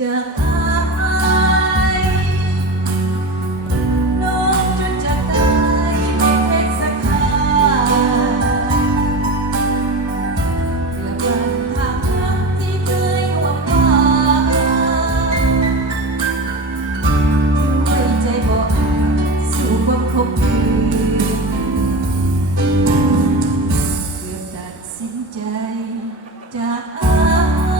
จากอายน้องจนจะตายไม่เพ็กสักคาและวันทางรักที่เคยหวังว่าด้วยใจบ่อาจสู่ความคบคืนเกือบตัดสินใจจากอาย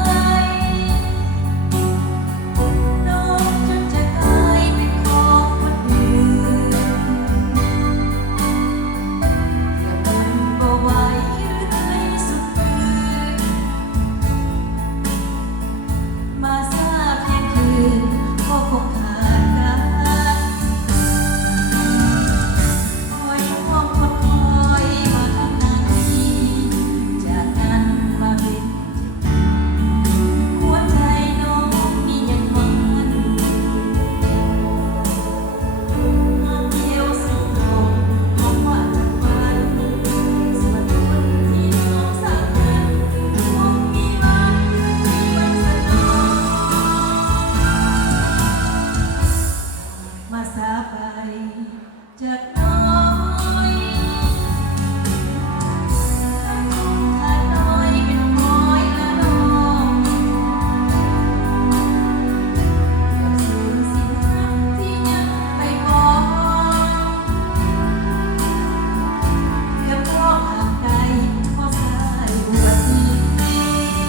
จากน้อยขาดน้อยเป็นน้อยละน้องกับสูญสิ้นรักที่ยังไม่บอกเพื่อพ่อห่างไกลพ่อสายอุบัติเหตุ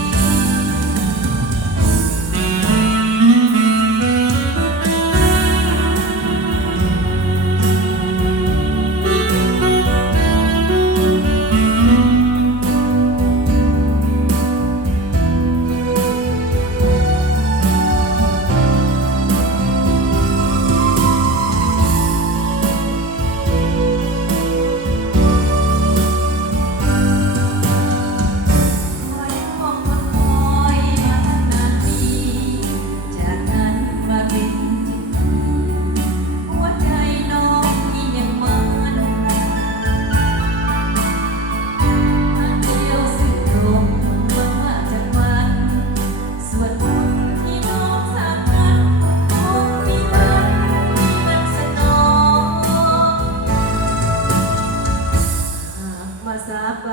สาไป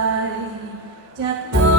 จากน้